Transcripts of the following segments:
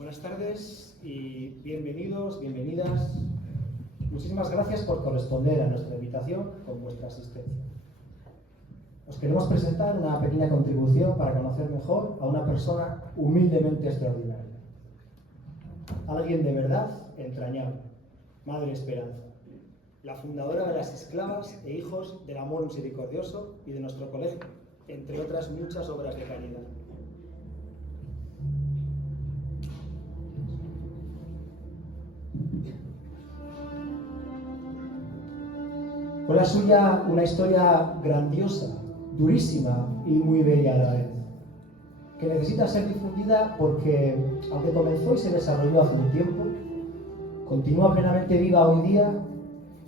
Buenas tardes y bienvenidos, bienvenidas. Muchísimas gracias por corresponder a nuestra invitación con vuestra asistencia. Os queremos presentar una pequeña contribución para conocer mejor a una persona humildemente extraordinaria. Alguien de verdad entrañable, Madre Esperanza, la fundadora de las Esclavas e Hijos del Amor Misericordioso y de nuestro colegio, entre otras muchas obras de caridad. Fue la suya una historia grandiosa, durísima y muy bella a la vez, que necesita ser difundida porque, aunque comenzó y se desarrolló hace un tiempo, continúa plenamente viva hoy día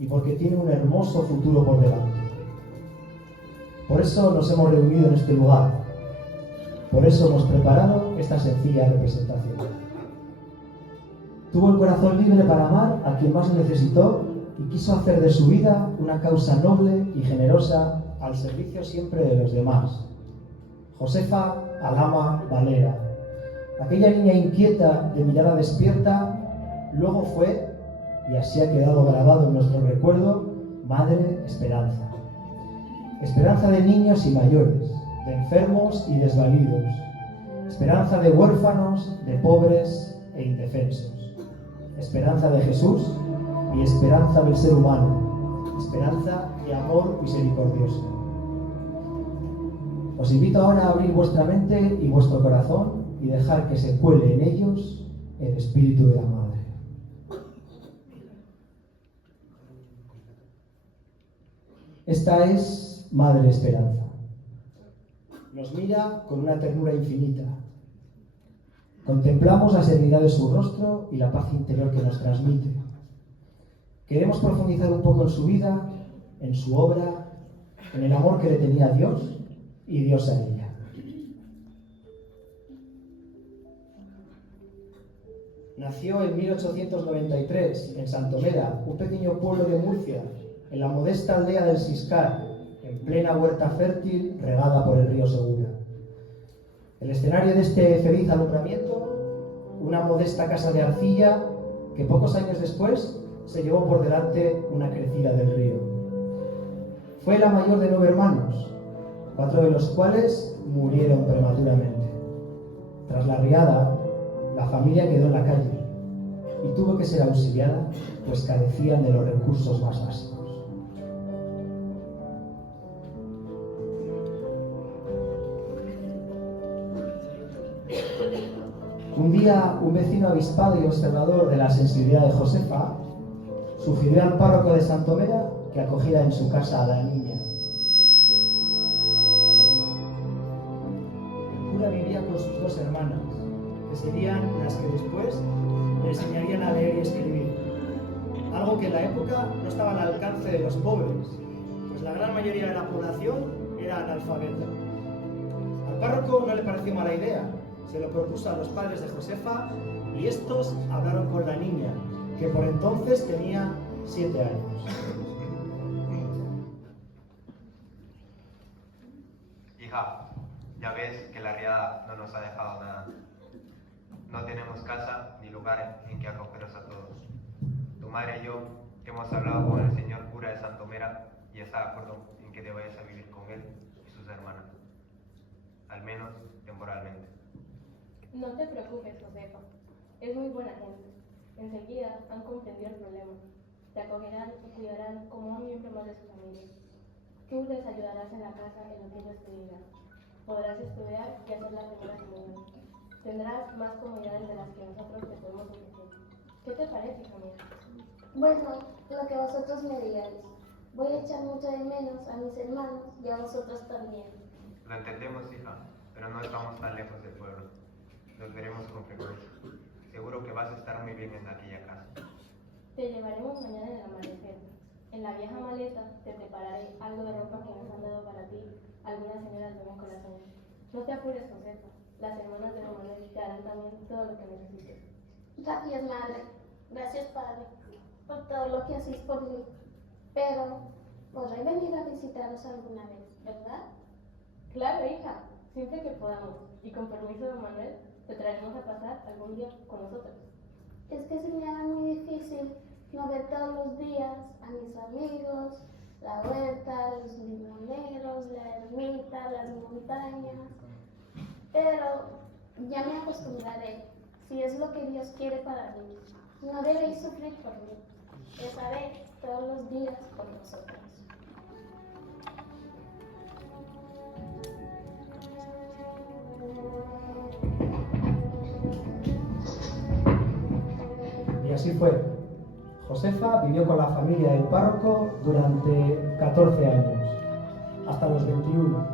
y porque tiene un hermoso futuro por delante. Por eso nos hemos reunido en este lugar, por eso hemos preparado esta sencilla representación. Tuvo el corazón libre para amar a quien más lo necesitó y quiso hacer de su vida una causa noble y generosa al servicio siempre de los demás. Josefa Alhama Valera, aquella niña inquieta de mirada despierta, luego fue, y así ha quedado grabado en nuestro recuerdo, Madre Esperanza. Esperanza de niños y mayores, de enfermos y desvalidos, esperanza de huérfanos, de pobres e indefensos, esperanza de Jesús y esperanza del ser humano, esperanza de amor misericordioso. Os invito ahora a abrir vuestra mente y vuestro corazón y dejar que se cuele en ellos el espíritu de la Madre. Esta es Madre Esperanza. Nos mira con una ternura infinita. Contemplamos la serenidad de su rostro y la paz interior que nos transmite. Queremos profundizar un poco en su vida, en su obra, en el amor que le tenía a Dios y Dios a ella. Nació en 1893 en Santomera, un pequeño pueblo de Murcia, en la modesta aldea del Siscar, en plena huerta fértil regada por el río Segura. El escenario de este feliz alumbramiento, una modesta casa de arcilla que pocos años después se llevó por delante una crecida del río. Fue la mayor de 9 hermanos, 4 de los cuales murieron prematuramente. Tras la riada, la familia quedó en la calle y tuvo que ser auxiliada, pues carecían de los recursos más básicos. Un día, un vecino avispado y observador de la sensibilidad de Josefa sugirió al párroco de Santomera que acogiera en su casa a la niña. El cura vivía con sus 2 hermanas, que serían las que después le enseñarían a leer y escribir, algo que en la época no estaba al alcance de los pobres, pues la gran mayoría de la población era analfabeta. Al párroco no le pareció mala idea, se lo propuso a los padres de Josefa y estos hablaron con la niña, que por entonces tenía 7 años. Hija, ya ves que la riada no nos ha dejado nada. No tenemos casa ni lugar en que acogeros a todos. Tu madre y yo hemos hablado con el señor cura de Santomera y está de acuerdo en que te vayas a vivir con él y sus hermanas, al menos temporalmente. No te preocupes, Josefa. Es muy buena gente. Enseguida han comprendido el problema. Te acogerán y cuidarán como un miembro más de su familia. Tú les ayudarás en la casa en lo que ellos te digan. Podrás estudiar y hacer la primera comunión. Tendrás más comodidades de las que nosotros te podemos ofrecer. ¿Qué te parece, hija mía? Bueno, lo que vosotros me digáis. Voy a echar mucho de menos a mis hermanos y a vosotros también. Lo entendemos, hija, pero no estamos tan lejos del pueblo. Nos veremos con frecuencia. Seguro que vas a estar muy bien en aquella casa. Te llevaremos mañana en el amanecer. En la vieja maleta te prepararé algo de ropa que nos han dado para ti algunas señoras de buen corazón. No te apures, Josefa. Las hermanas de Manuel te harán también todo lo que necesites. Gracias, madre. Gracias, padre, por todo lo que hacéis por mí. Pero podré venir a visitaros alguna vez, ¿verdad? Claro, hija. Siempre que podamos. Y con permiso de Manuel, Te traeremos a pasar algún día con nosotros. Es que se me hace muy difícil no ver todos los días a mis amigos, la huerta, los limoneros, la ermita, las montañas. Pero ya me acostumbraré, si es lo que Dios quiere para mí. No debéis sufrir por mí, estaré todos los días con vosotros. Y así fue. Josefa vivió con la familia del párroco durante 14 años, hasta los 21.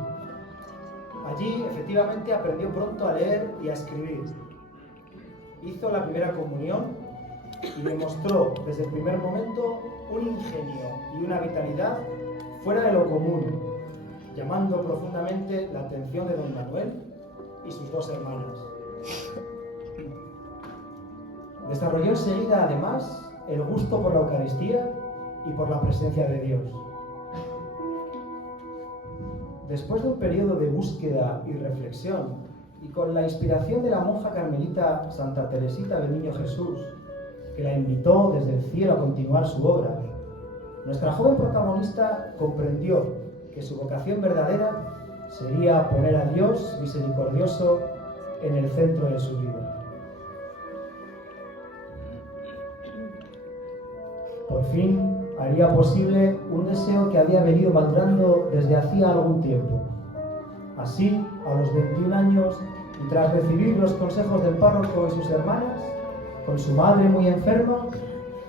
Allí, efectivamente, aprendió pronto a leer y a escribir. Hizo la primera comunión y demostró desde el primer momento un ingenio y una vitalidad fuera de lo común, llamando profundamente la atención de don Manuel y sus dos hermanas. Desarrolló enseguida, además, el gusto por la Eucaristía y por la presencia de Dios. Después de un periodo de búsqueda y reflexión, y con la inspiración de la monja carmelita Santa Teresita del Niño Jesús, que la invitó desde el cielo a continuar su obra, nuestra joven protagonista comprendió que su vocación verdadera sería poner a Dios misericordioso en el centro de su vida. Por fin haría posible un deseo que había venido madurando desde hacía algún tiempo. Así, a los 21 años, y tras recibir los consejos del párroco y sus hermanas, con su madre muy enferma,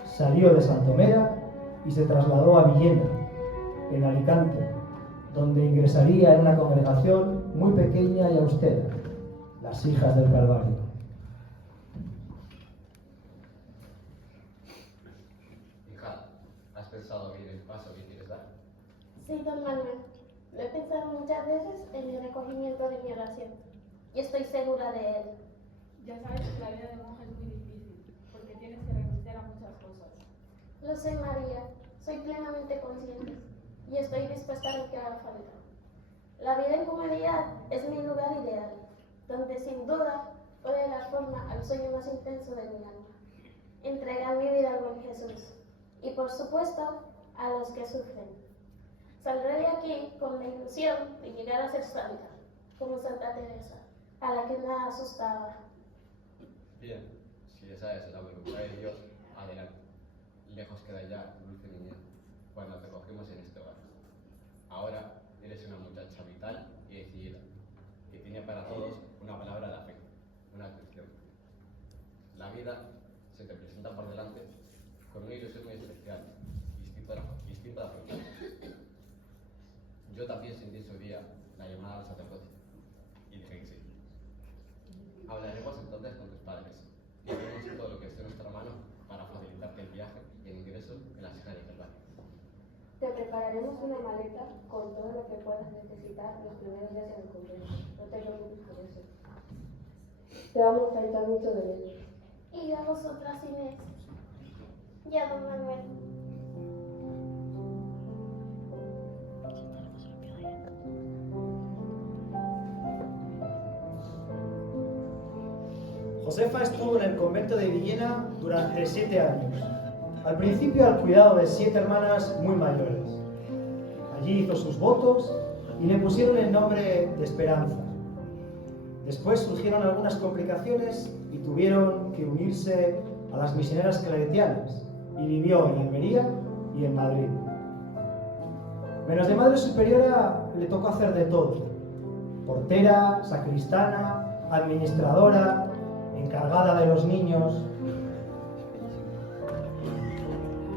salió de Santomera y se trasladó a Villena, en Alicante, donde ingresaría en una congregación muy pequeña y austera, las Hijas del Calvario. ¿Has pensado bien el paso que quieres dar? Sí, don Manuel. Lo he pensado muchas veces en el recogimiento de mi oración y estoy segura de él. Ya sabes que la vida de monja es muy difícil, porque tienes que renunciar a muchas cosas. Lo sé, María. Soy plenamente consciente y estoy dispuesta a lo que haga falta. La vida en comunidad es mi lugar ideal, donde sin duda puede dar forma al sueño más intenso de mi alma. Entregar mi vida al buen Jesús. Y por supuesto, a los que sufren. Saldré de aquí con la ilusión de llegar a ser santa, como Santa Teresa, a la que nada asustaba. Bien, si esa es la voluntad de Dios, adelante. Lejos queda ya, dulce niña, cuando te cogimos en este hogar. Ahora eres una muchacha vital y decidida, que tiene para todos una palabra de afecto, una atención. La vida se te presenta por delante con una ilusión muy especial, distinta a la propia. Yo también sentí en su día la llamada al sacerdocio y dije que sí. Hablaremos entonces con tus padres y haremos todo lo que esté en nuestra mano para facilitarte el viaje y el ingreso en las Hijas del Calvario. Te prepararemos una maleta con todo lo que puedas necesitar los primeros días en el convento. No te preocupes por eso. Te vamos a echar mucho de menos. Y a vosotras, Inés. Y a don Manuel. Josefa estuvo en el convento de Villena durante 7 años. Al principio al cuidado de 7 hermanas muy mayores. Allí hizo sus votos y le pusieron el nombre de Esperanza. Después surgieron algunas complicaciones y tuvieron que unirse a las misioneras claretianas y vivió en Almería y en Madrid. Menos de Madre Superiora le tocó hacer de todo: portera, sacristana, administradora, encargada de los niños.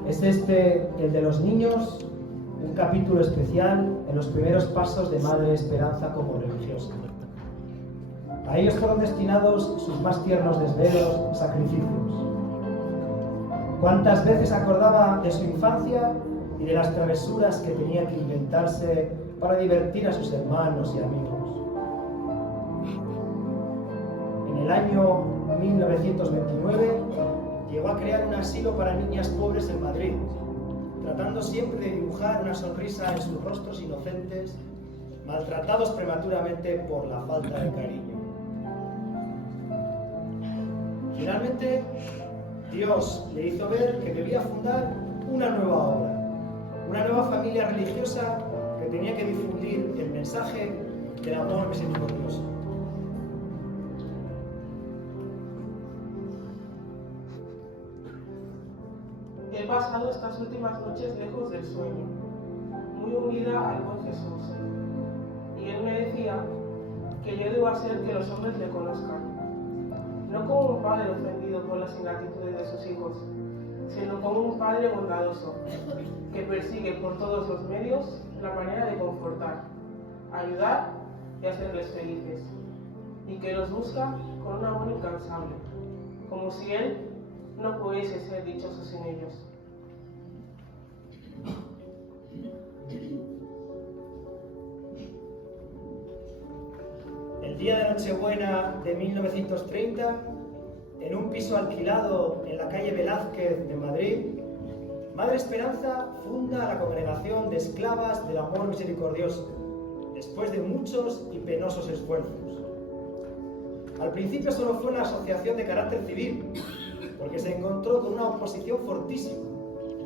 Es este, el de los niños, un capítulo especial en los primeros pasos de Madre Esperanza como religiosa. A ellos fueron destinados sus más tiernos desvelos y sacrificios. ¿Cuántas veces acordaba de su infancia y de las travesuras que tenía que inventarse para divertir a sus hermanos y amigos? En el año 1929 llegó a crear un asilo para niñas pobres en Madrid, tratando siempre de dibujar una sonrisa en sus rostros inocentes, maltratados prematuramente por la falta de cariño. Finalmente, Dios le hizo ver que debía fundar una nueva obra, una nueva familia religiosa que tenía que difundir el mensaje del amor misericordioso. He pasado estas últimas noches lejos del sueño, muy unida al buen Jesús, y Él me decía que yo debo hacer que los hombres le conozcan, no como un padre ofendido por las ingratitudes de sus hijos, sino como un padre bondadoso, que persigue por todos los medios la manera de confortar, ayudar y hacerles felices, y que los busca con un amor incansable, como si Él no pudiese ser dichoso sin ellos. El día de Nochebuena de 1930, en un piso alquilado en la calle Velázquez de Madrid, Madre Esperanza funda la Congregación de Esclavas del Amor Misericordioso, después de muchos y penosos esfuerzos. Al principio solo fue una asociación de carácter civil, porque se encontró con una oposición fortísima,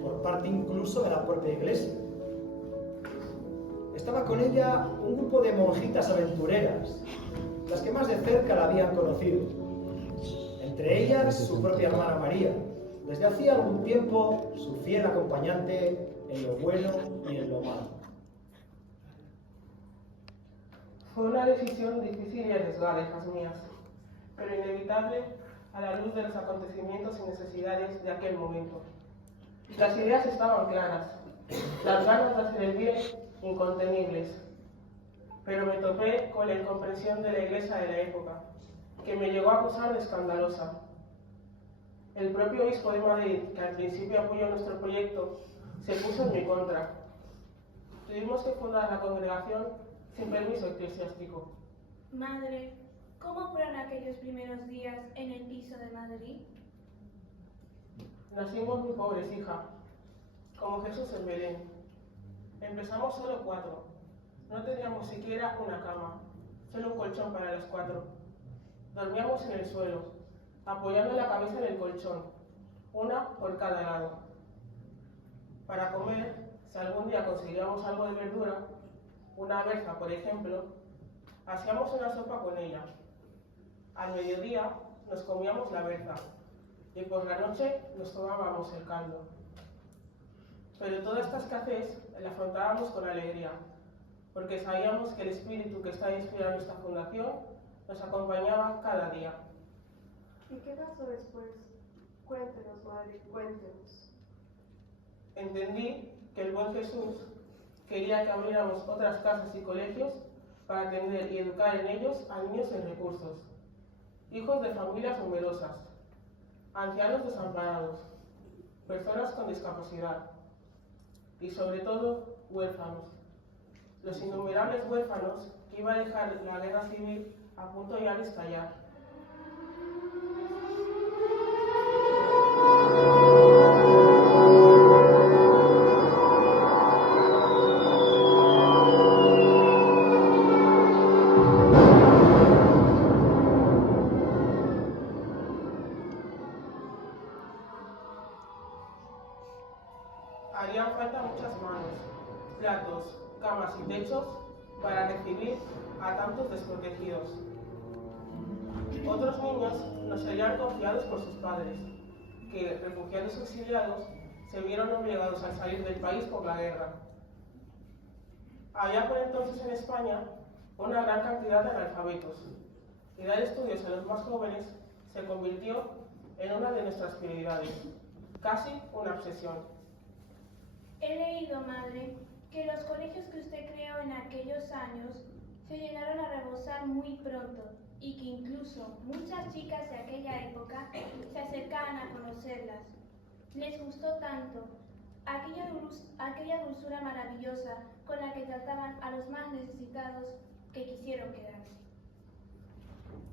por parte incluso de la propia Iglesia. Estaba con ella un grupo de monjitas aventureras, las que más de cerca la habían conocido. Entre ellas, su propia hermana María, desde hacía algún tiempo su fiel acompañante en lo bueno y en lo malo. Fue una decisión difícil y arriesgada, hijas mías, pero inevitable a la luz de los acontecimientos y necesidades de aquel momento. Las ideas estaban claras, las ganas de hacer el bien incontenibles, pero me topé con la incomprensión de la Iglesia de la época, que me llegó a acusar de escandalosa. El propio obispo de Madrid, que al principio apoyó nuestro proyecto, se puso en mi contra. Tuvimos que fundar la congregación sin permiso eclesiástico. Madre, ¿cómo fueron aquellos primeros días en el piso de Madrid? Nacimos muy pobres, hija, como Jesús en Belén. Empezamos solo 4. No teníamos siquiera una cama, solo un colchón para los 4. Dormíamos en el suelo, apoyando la cabeza en el colchón, una por cada lado. Para comer, si algún día conseguíamos algo de verdura, una berza, por ejemplo, hacíamos una sopa con ella. Al mediodía nos comíamos la berza y por la noche nos tomábamos el caldo. Pero toda esta escasez la afrontábamos con alegría, porque sabíamos que el espíritu que está inspirando esta fundación nos acompañaba cada día. ¿Y qué pasó después? Cuéntenos, madre, cuéntenos. Entendí que el buen Jesús quería que abriéramos otras casas y colegios para atender y educar en ellos a niños sin recursos, hijos de familias numerosas, ancianos desamparados, personas con discapacidad y sobre todo huérfanos, los innumerables huérfanos que iba a dejar la guerra civil a punto ya de estallar. Harían falta muchas manos, platos, camas y techos para recibir a tantos desprotegidos. Otros niños nos serían confiados por sus padres, que, refugiados exiliados, se vieron obligados a salir del país por la guerra. Había por entonces en España una gran cantidad de analfabetos, y dar estudios a los más jóvenes se convirtió en una de nuestras prioridades, casi una obsesión. He leído, madre, que los colegios que usted creó en aquellos años se llenaron a rebosar muy pronto y que incluso muchas chicas de aquella época se acercaban a conocerlas. Les gustó tanto aquella dulzura maravillosa con la que trataban a los más necesitados que quisieron quedarse.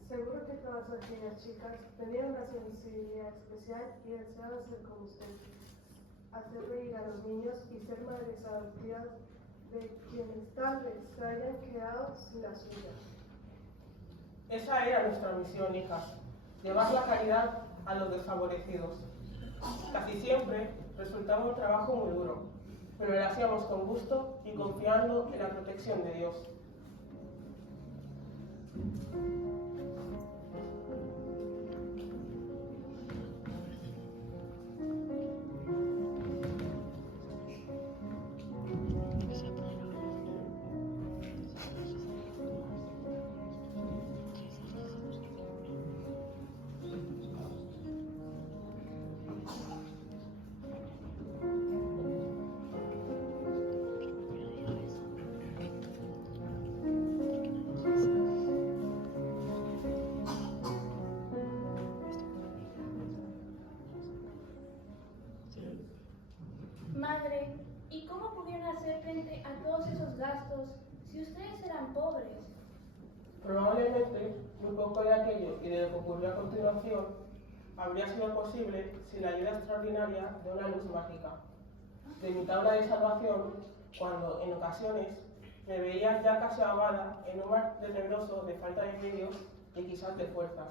Seguro que todas aquellas chicas tenían una sensibilidad especial y deseaban ser como usted, hacer reír a los niños y ser madres adoptivas de quienes tal vez se hayan quedado sin la suya. Esa era nuestra misión, hijas, llevar la caridad a los desfavorecidos. Casi siempre resultaba un trabajo muy duro, pero lo hacíamos con gusto y confiando en la protección de Dios. Madre, ¿y cómo pudieron hacer frente a todos esos gastos si ustedes eran pobres? Probablemente muy poco de aquello y de lo que ocurrió a continuación habría sido posible sin la ayuda extraordinaria de una luz mágica, de mi tabla de salvación, cuando en ocasiones me veía ya casi ahogada en un mar tenebroso de falta de medios y quizás de fuerzas.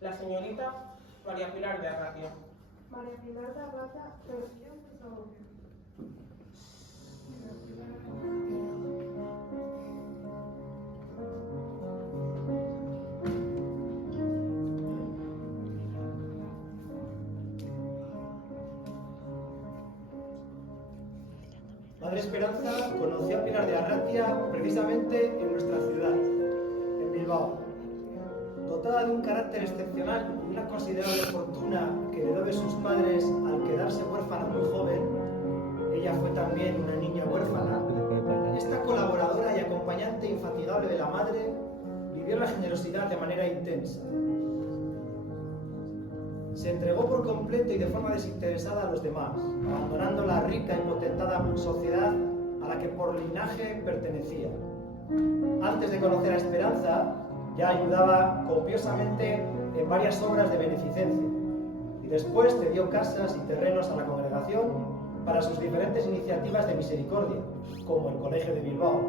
La señorita María Pilar de Arratia. María Pilar de Arratia, versión de Saúl. Madre Esperanza conoció a Pilar de Arratia precisamente en nuestra ciudad, en Bilbao. Dotada de un carácter excepcional y una considerable fortuna que heredó de sus padres al quedarse huérfana muy joven, ella fue también una niña huérfana. Esta colaboradora y acompañante infatigable de la madre vivió la generosidad de manera intensa. Se entregó por completo y de forma desinteresada a los demás, abandonando la rica y potentada sociedad a la que por linaje pertenecía. Antes de conocer a Esperanza, ya ayudaba copiosamente en varias obras de beneficencia y después cedió casas y terrenos a la congregación para sus diferentes iniciativas de misericordia, como el Colegio de Bilbao.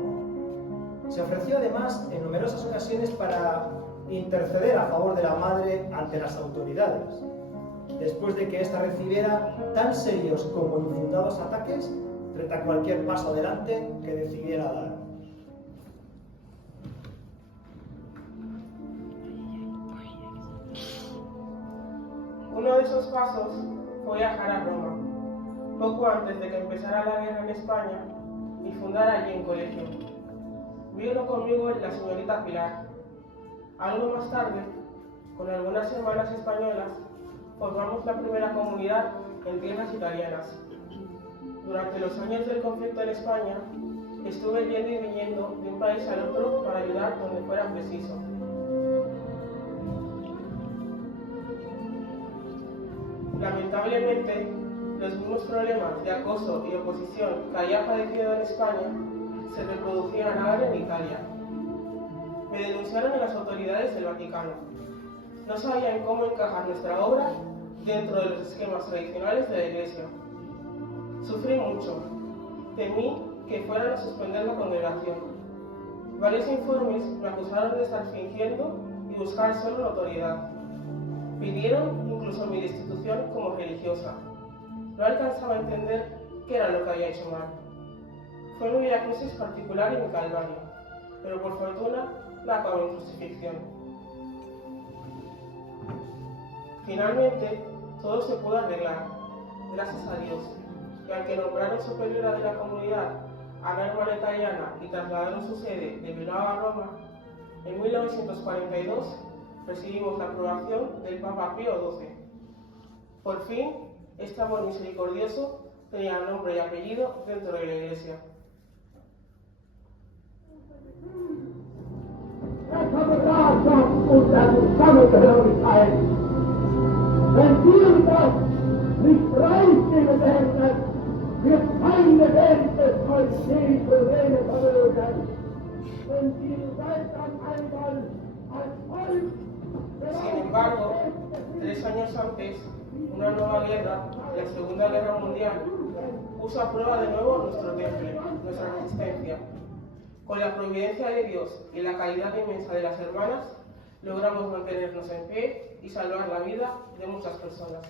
Se ofreció además en numerosas ocasiones para interceder a favor de la madre ante las autoridades, después de que ésta recibiera tan serios como infundados ataques frente a cualquier paso adelante que decidiera dar. Uno de esos pasos fue viajar a Roma, poco antes de que empezara la guerra en España, y fundar allí un colegio. Vino conmigo la señorita Pilar. Algo más tarde, con algunas hermanas españolas, formamos la primera comunidad en tierras italianas. Durante los años del conflicto en España, estuve yendo y viniendo de un país al otro para ayudar donde fuera preciso. Lamentablemente, los mismos problemas de acoso y oposición que había padecido en España se reproducían ahora en Italia. Me denunciaron a las autoridades del Vaticano. No sabían cómo encajar nuestra obra dentro de los esquemas tradicionales de la Iglesia. Sufrí mucho. Temí que fueran a suspender la congregación. Varios informes me acusaron de estar fingiendo y buscar solo notoriedad. Pidieron incluso mi destitución como religiosa. No alcanzaba a entender qué era lo que había hecho mal. Fue mi viacrucis particular y mi calvario, pero por fortuna no acabó en crucifixión. Finalmente, todo se pudo arreglar, gracias a Dios, y aunque nombraron superiora de la comunidad a una hermana italiana y trasladaron su sede de Bilbao a Roma, en 1942 recibimos la aprobación del Papa Pío XII. Por fin, este amor misericordioso tenía nombre y apellido dentro de la Iglesia. Wenn wir das nicht preisgeben werden, wird keine Welt es euch je souveräne vermögen. Wenn ihr seid dann einmal als Volk. Sin embargo, 3 años antes, una nueva guerra, la Segunda Guerra Mundial, puso a prueba de nuevo nuestro temple, nuestra resistencia. Con la providencia de Dios y la caridad inmensa de las hermanas, logramos mantenernos en pie y salvar la vida de muchas personas.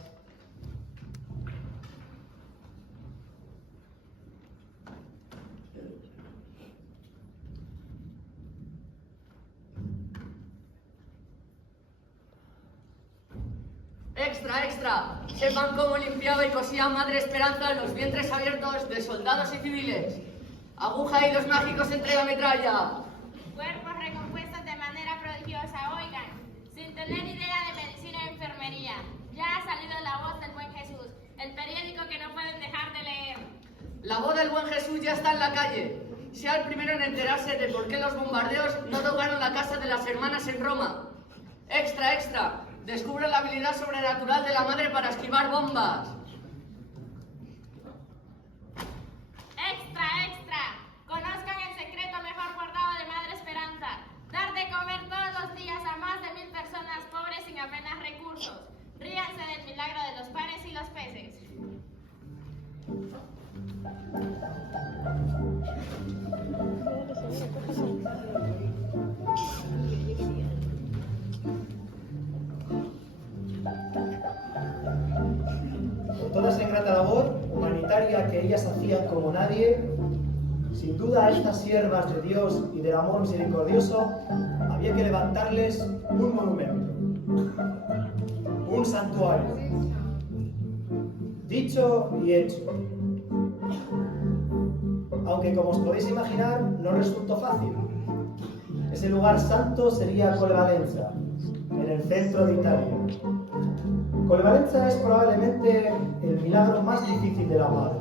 ¡Extra, extra! Sepan cómo limpiaba y cosía Madre Esperanza los vientres abiertos de soldados y civiles. Aguja y hilos mágicos entre la metralla. Cuerpos recompuestos de manera prodigiosa, oigan, sin tener idea de medicina y enfermería. Ya ha salido la voz del buen Jesús, el periódico que no pueden dejar de leer. La voz del buen Jesús ya está en la calle. Sea el primero en enterarse de por qué los bombardeos no tocaron la casa de las hermanas en Roma. ¡Extra, extra! Descubre la habilidad sobrenatural de la madre para esquivar bombas. ¡Extra, extra! Conozcan el secreto mejor guardado de Madre Esperanza. Dar de comer todos los días a más de 1000 personas pobres sin apenas recursos. Ríanse del milagro de los panes y los peces. Con toda esa ingrata labor humanitaria que ellas hacían como nadie, sin duda a estas siervas de Dios y del amor misericordioso había que levantarles un monumento, un santuario. Dicho y hecho. Aunque como os podéis imaginar, no resultó fácil. Ese lugar santo sería Colvalenza, en el centro de Italia. Colvalenza es probablemente el milagro más difícil de la madre.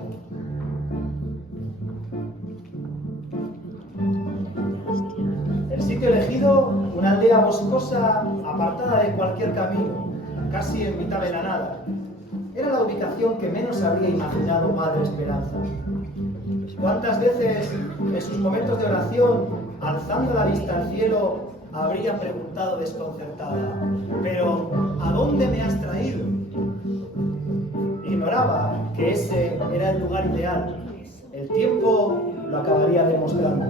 El sitio elegido, una aldea boscosa apartada de cualquier camino, casi en mitad de la nada. Era la ubicación que menos habría imaginado Madre Esperanza. ¿Cuántas veces en sus momentos de oración, alzando la vista al cielo, habría preguntado desconcertada: ¿pero a dónde me has traído? Ignoraba que ese era el lugar ideal. El tiempo lo acabaría demostrando.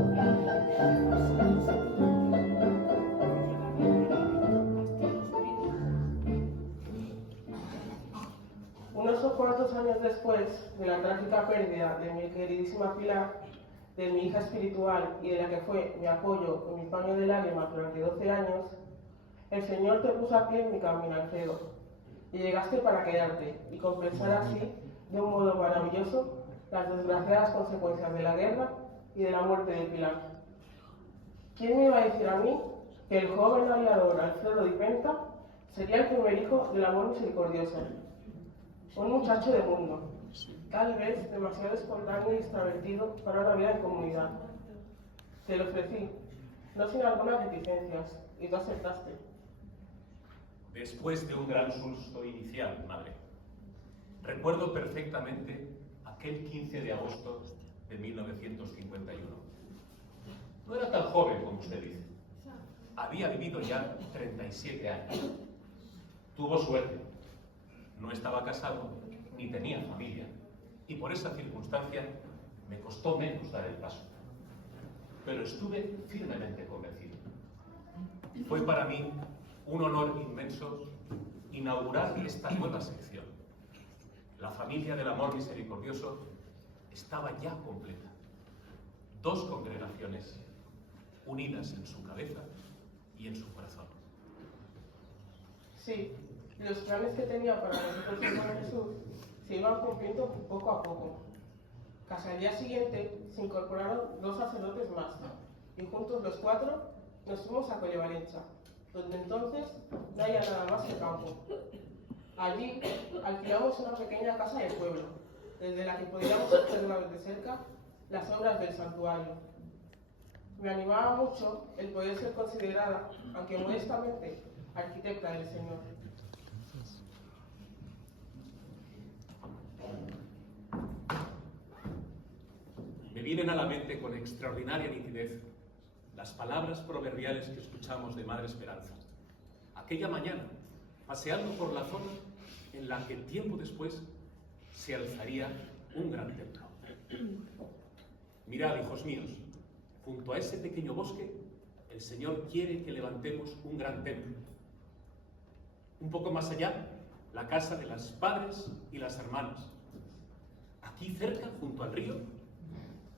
Unos cuantos años después de la trágica pérdida de mi queridísima Pilar, de mi hija espiritual y de la que fue mi apoyo y mi paño de lágrimas durante 12 años, el Señor te puso a pie en mi camino al cielo, y llegaste para quedarte y compensar así, de un modo maravilloso, las desgraciadas consecuencias de la guerra y de la muerte de Pilar. ¿Quién me iba a decir a mí que el joven aviador Alfredo Di Penta sería el primer hijo del amor misericordioso? Un muchacho de mundo, tal vez demasiado espontáneo y extravertido para una vida en comunidad. Te lo ofrecí, no sin algunas reticencias, y tú aceptaste. Después de un gran susto inicial, madre. Recuerdo perfectamente aquel 15 de agosto de 1951. No era tan joven como usted dice. Había vivido ya 37 años. Tuvo suerte. No estaba casado ni tenía familia, y por esa circunstancia me costó menos dar el paso. Pero estuve firmemente convencido. Fue para mí un honor inmenso inaugurar esta nueva sección. La familia del amor misericordioso estaba ya completa. 2 congregaciones unidas en su cabeza y en su corazón. Sí, los planes que tenía para nosotros el Señor Jesús se iban cumpliendo poco a poco. Casi al día siguiente se incorporaron 2 sacerdotes más, y juntos los 4 nos fuimos a Collevalenza, donde entonces no había nada más que campo. Allí alquilamos una pequeña casa del pueblo, desde la que podíamos observar de cerca las obras del santuario. Me animaba mucho el poder ser considerada, aunque modestamente, arquitecta del Señor. Me vienen a la mente con extraordinaria nitidez las palabras proverbiales que escuchamos de Madre Esperanza. Aquella mañana, paseando por la zona en la que tiempo después se alzaría un gran templo. Mirad, hijos míos, junto a ese pequeño bosque, el Señor quiere que levantemos un gran templo. Un poco más allá, la casa de las padres y las hermanas. Aquí cerca, junto al río,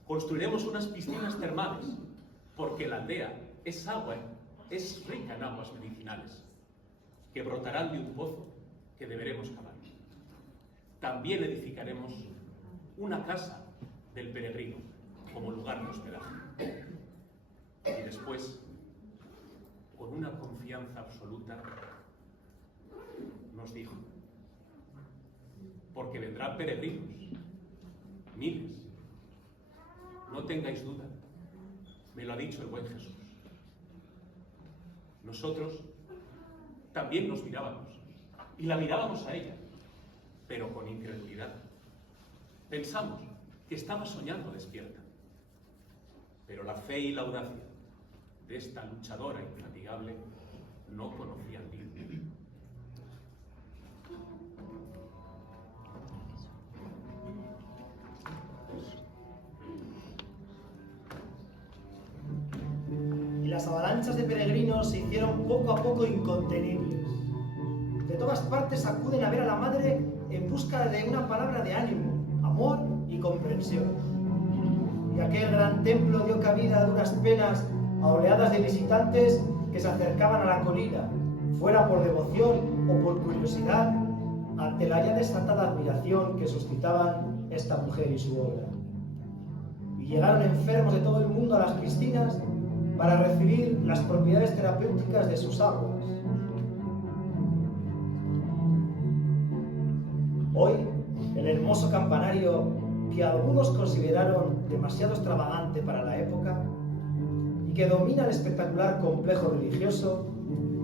construiremos unas piscinas termales, porque la aldea es rica en aguas medicinales, que brotarán de un pozo que deberemos cavar. También edificaremos una casa del peregrino como lugar de hospedaje. Y después, con una confianza absoluta, nos dijo: porque vendrán peregrinos, miles. No tengáis duda, me lo ha dicho el buen Jesús. Nosotros también nos mirábamos, y la mirábamos a ella, pero con incredulidad. Pensamos que estaba soñando despierta, pero la fe y la audacia de esta luchadora infatigable no conocían límite. Y las avalanchas de peregrinos se hicieron poco a poco incontenibles. De todas partes acuden a ver a la madre en busca de una palabra de ánimo, amor y comprensión. Y aquel gran templo dio cabida a duras penas a oleadas de visitantes que se acercaban a la colina, fuera por devoción o por curiosidad, ante la ya desatada admiración que suscitaban esta mujer y su obra. Y llegaron enfermos de todo el mundo a las piscinas para recibir las propiedades terapéuticas de sus aguas. Hoy, el hermoso campanario que algunos consideraron demasiado extravagante para la época y que domina el espectacular complejo religioso,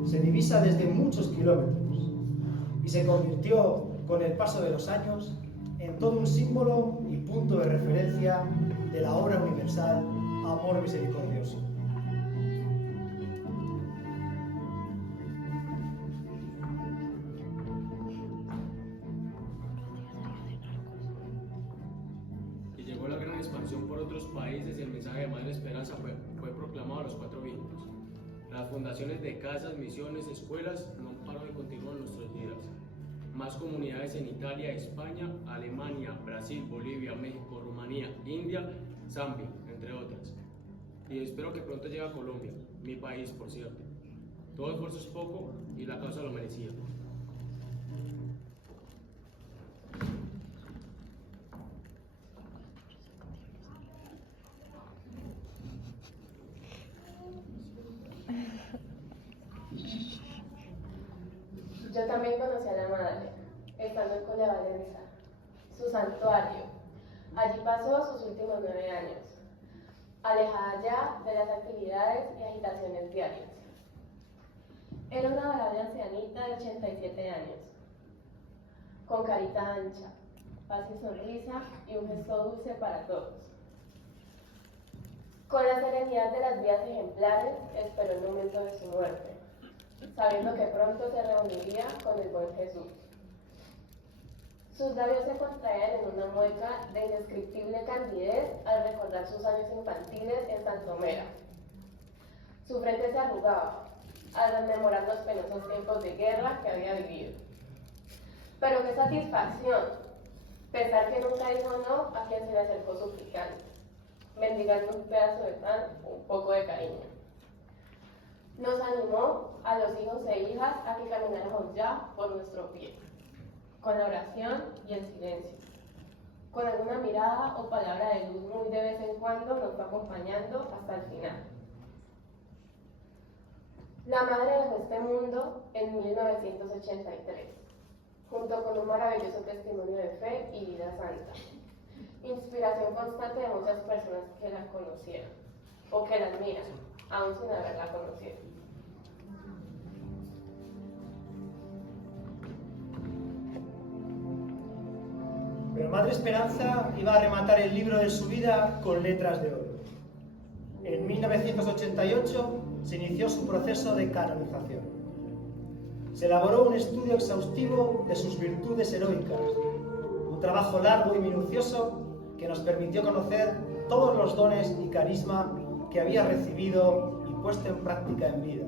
se divisa desde muchos kilómetros y se convirtió, con el paso de los años, en todo un símbolo y punto de referencia de la obra universal Amor Misericordioso. Por otros países, el mensaje de Madre Esperanza fue proclamado a los 4 vientos. Las fundaciones de casas, misiones, escuelas no paran de continuar en nuestros días. Más comunidades en Italia, España, Alemania, Brasil, Bolivia, México, Rumanía, India, Zambia, entre otras. Y espero que pronto llegue a Colombia, mi país, por cierto. Todo esfuerzo es poco y la causa lo merecía. Yo también conocí a la madre, estando en Cole Valenza, su santuario. Allí pasó sus últimos 9 años, alejada ya de las actividades y agitaciones diarias. Era una adorable ancianita de 87 años, con carita ancha, paz y sonrisa y un gesto dulce para todos. Con la serenidad de las vías ejemplares, esperó el momento de su muerte, sabiendo que pronto se reuniría con el buen Jesús. Sus labios se contraían en una mueca de indescriptible candidez al recordar sus años infantiles en Santomera. Su frente se arrugaba al rememorar los penosos tiempos de guerra que había vivido. Pero qué satisfacción pensar que nunca dijo no a quien se le acercó suplicante, mendigando un pedazo de pan, un poco de cariño. Nos animó a los hijos e hijas a que camináramos ya por nuestro pie, con la oración y el silencio. Con alguna mirada o palabra de luz muy de vez en cuando nos fue acompañando hasta el final. La madre dejó este mundo en 1983, junto con un maravilloso testimonio de fe y vida santa, inspiración constante de muchas personas que la conocieron o que la admiran, aún sin haberla conocido. Pero Madre Esperanza iba a rematar el libro de su vida con letras de oro. En 1988 se inició su proceso de canonización. Se elaboró un estudio exhaustivo de sus virtudes heroicas, un trabajo largo y minucioso que nos permitió conocer todos los dones y carisma que había recibido y puesto en práctica en vida.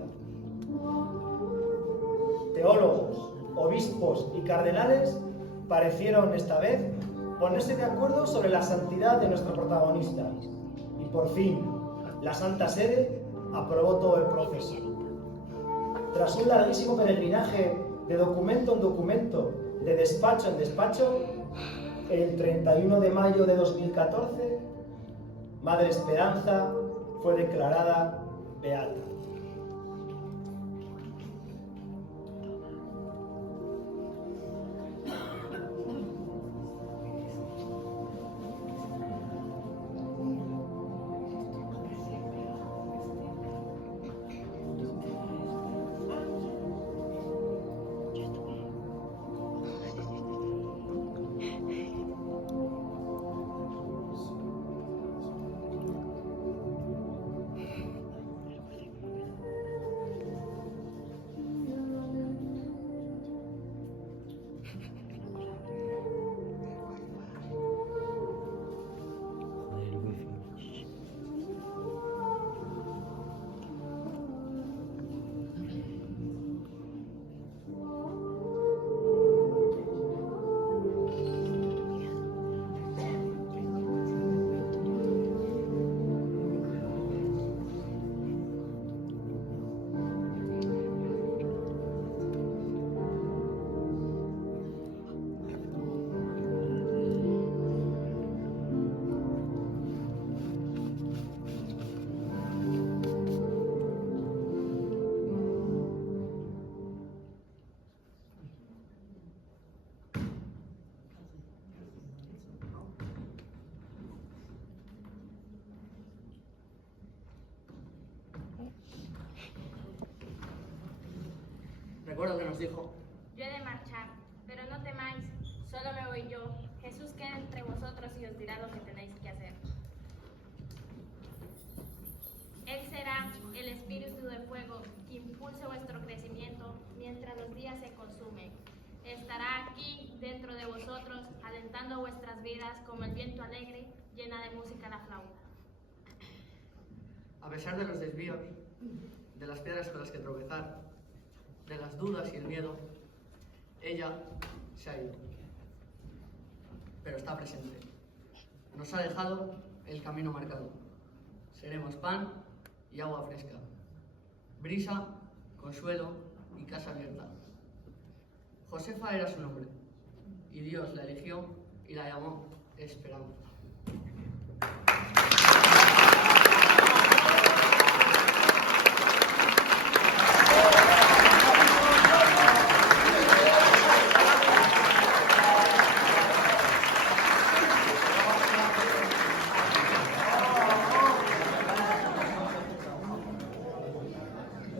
teólogos, obispos y cardenales parecieron esta vez ponerse de acuerdo sobre la santidad de nuestro protagonista. Y por fin, la Santa Sede aprobó todo el proceso. Tras un larguísimo peregrinaje de documento en documento, de despacho en despacho, el 31 de mayo de 2014, Madre Esperanza fue declarada beata. Recuerdo que nos dijo: yo he de marchar, pero no temáis, solo me voy yo. Jesús queda entre vosotros y os dirá lo que tenéis que hacer. Él será el espíritu de fuego que impulse vuestro crecimiento mientras los días se consumen. Estará aquí dentro de vosotros, alentando vuestras vidas como el viento alegre, llena de música la flauta. A pesar de los desvíos, de las piedras con las que tropezar, de las dudas y el miedo, ella se ha ido, pero está presente. Nos ha dejado el camino marcado. Seremos pan y agua fresca, brisa, consuelo y casa abierta. Josefa era su nombre, y Dios la eligió y la llamó Esperanza.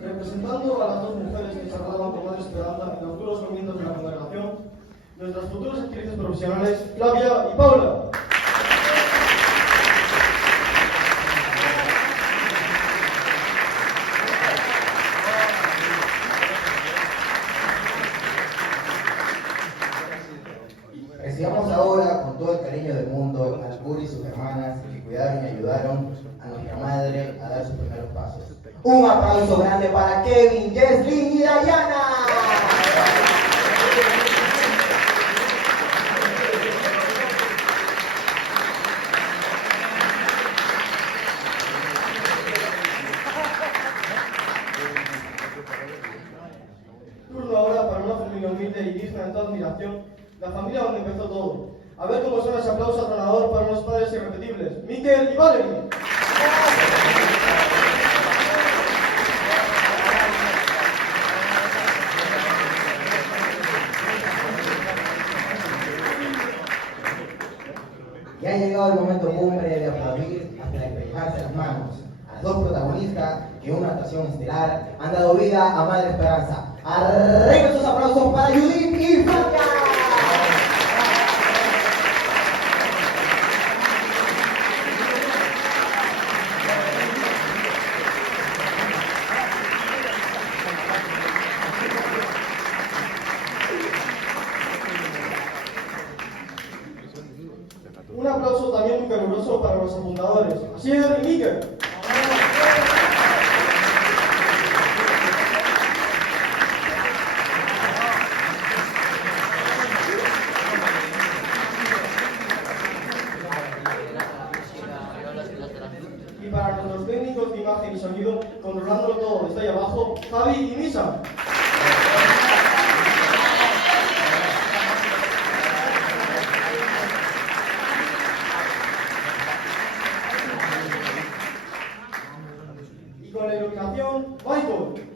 Representando a las dos mujeres que charlaban con Madre Esperanza y los duros comienzos de la congregación, nuestras futuras actrices profesionales, Flavia y Paula. Recibamos ahora con todo el cariño del mundo a Curi y sus hermanas que cuidaron y ayudaron a nuestra madre a dar sus primeros pasos. Un aplauso grande para Kevin, Jesslyn y Dayana. Turno ahora para una familia humilde y digna de toda admiración, la familia donde empezó todo. A ver cómo suena ese aplauso atronador para unos padres irrepetibles, Miquel y Valerie. Y ha llegado el momento cumbre de aplaudir hasta despejarse las manos a las dos protagonistas que en una actuación estelar han dado vida a Madre Esperanza. ¡Arriba esos aplausos para Judith y Flavia! Un aplauso también muy caluroso para nuestros fundadores, Asier y Miquel. y sonido, controlándolo todo desde ahí abajo, Javi y Misa. Y con la iluminación, Michael.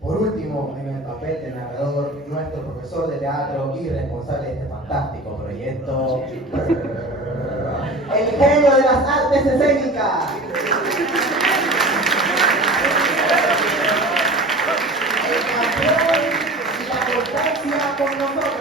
Por último, en el papel de narrador, nuestro profesor de teatro y responsable de este fantástico proyecto, el genio de las artes escénicas. El campeón y la constancia con nosotros.